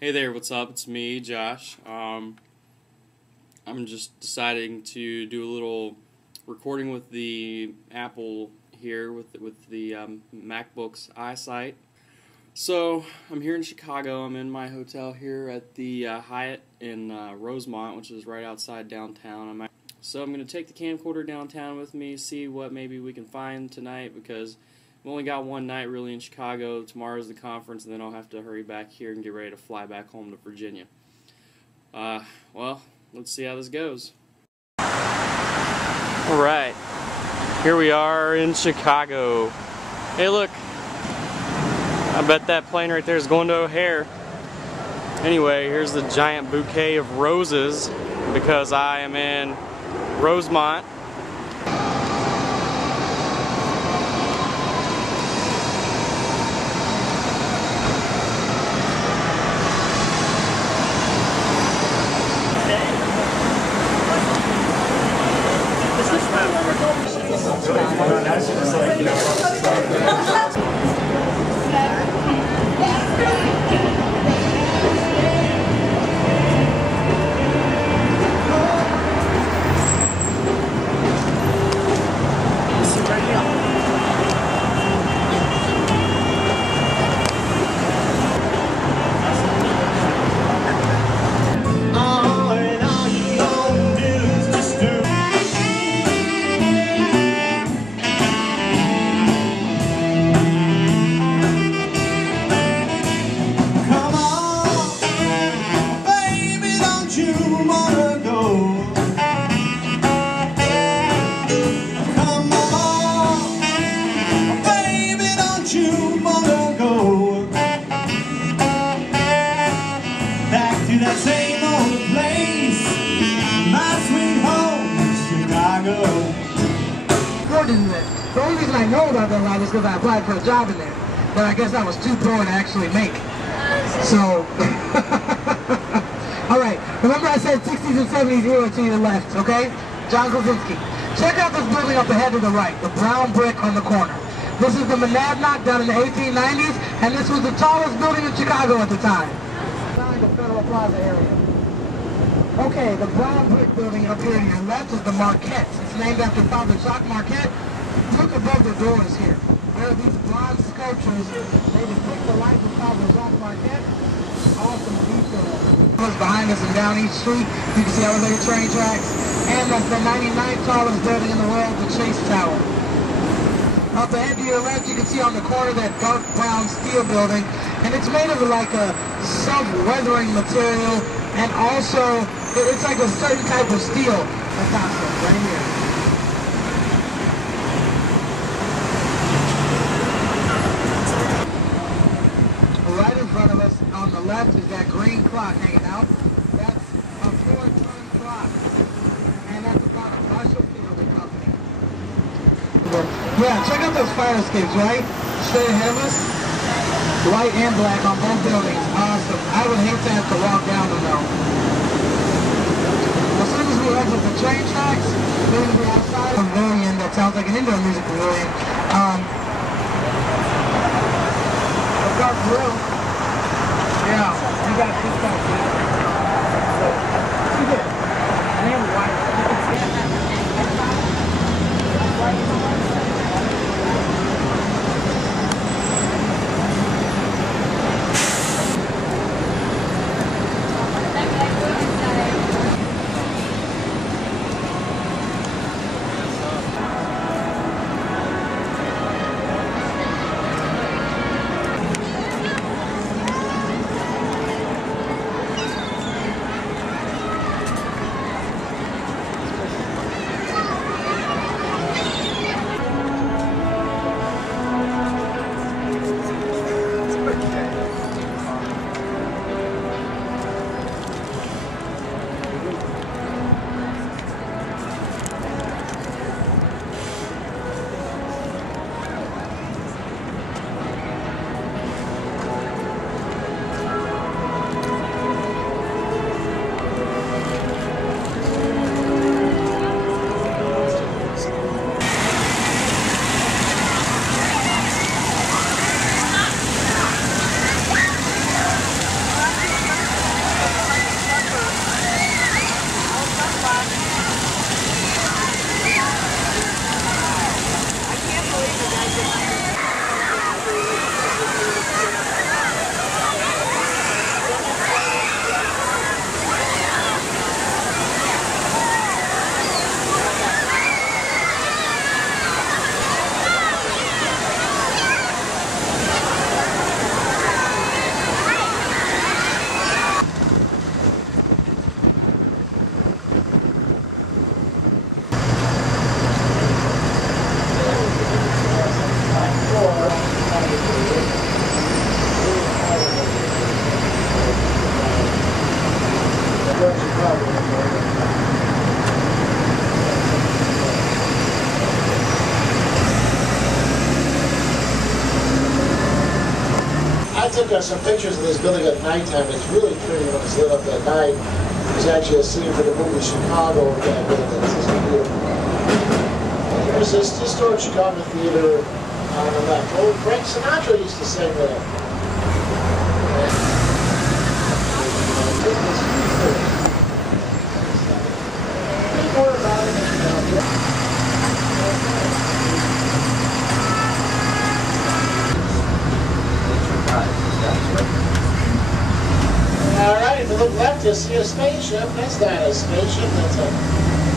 Hey there, what's up? It's me, Josh. I'm just deciding to do a little recording with the Apple here with the MacBook's iSight. So I'm here in Chicago. I'm in my hotel here at the Hyatt in Rosemont, which is right outside downtown. So I'm going to take the camcorder downtown with me, see what maybe we can find tonight, because we've only got one night really in Chicago. Tomorrow's the conference, and then I'll have to hurry back here and get ready to fly back home to Virginia. Well, let's see how this goes. Alright, here we are in Chicago. Hey look, I bet that plane right there is going to O'Hare. Anyway, here's the giant bouquet of roses because I am in Rosemont. That same old place, my sweet home, Chicago. The only reason I know about that lot is because I applied for a job in there, but I guess I was too poor to actually make. So, all right. Remember I said 60s and 70s era to your left, okay? John Krasinski. Check out this building up ahead to the right, the brown brick on the corner. This is the Monadnock down in the 1890s, and this was the tallest building in Chicago at the time. The Federal Plaza area. Okay, the brown brick building up here to your left is the Marquette. It's named after Father Jacques Marquette. Look above the doors here. There are these bronze sculptures. They depict the life of Father Jacques Marquette. Awesome detail. Behind us and down each street, you can see elevated train tracks. And that's the 99th tallest building in the world, the Chase Tower. Up ahead to your left, you can see on the corner that dark brown steel building, and it's made of like a self-weathering material, and also it's like a certain type of steel. Right here. Right in front of us on the left is that green clock hanging out. That's a 4-ton clock, and that's about a Marshall Field company. Yeah, check out those fire escapes, right? Straight ahead of us. White and black on both buildings. Awesome. I would hate to have to walk down them though. As soon as we exit the train tracks, we're going to be outside a pavilion that sounds like an indoor music pavilion. The dark grill. Yeah, you got this stuff. So, see this. And then white. took some pictures of this building at nighttime. It's really pretty when it's lit up at night. There's actually a scene for the movie Chicago in that building. It's just beautiful. There's this historic Chicago theater on the left. Oh, Frank Sinatra used to sing there. More about it. Alright, if you look left, you'll see a spaceship. That's not a spaceship, that's a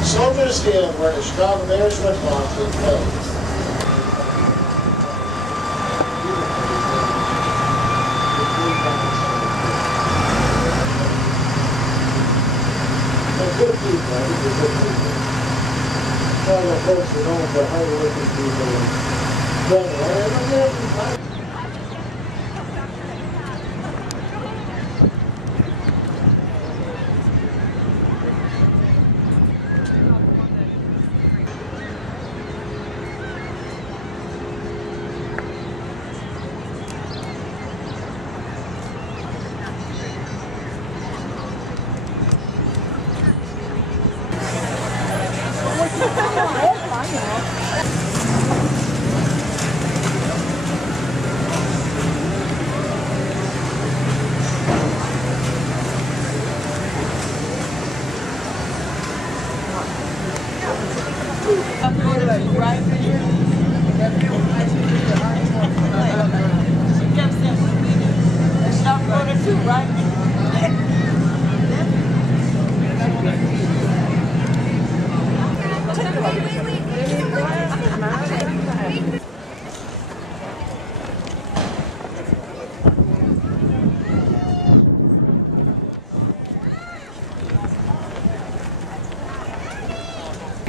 Soldiers Field where the Chicago Bears football team plays. They're good people, they're good people. Chicago folks are known for hard-working people.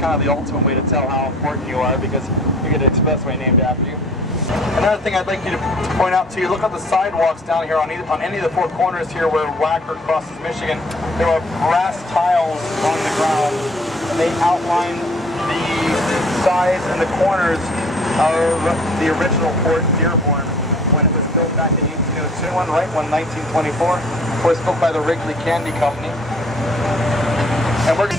Kind of the ultimate way to tell how important you are, because you get an expressway named after you. Another thing I'd like you to point out to you, look at the sidewalks down here on any of the four corners here where Wacker crosses Michigan. There are brass tiles on the ground, and they outline the sides and the corners of the original Fort Dearborn when it was built back in 1802, right? When 1924 was built by the Wrigley Candy Company. And we're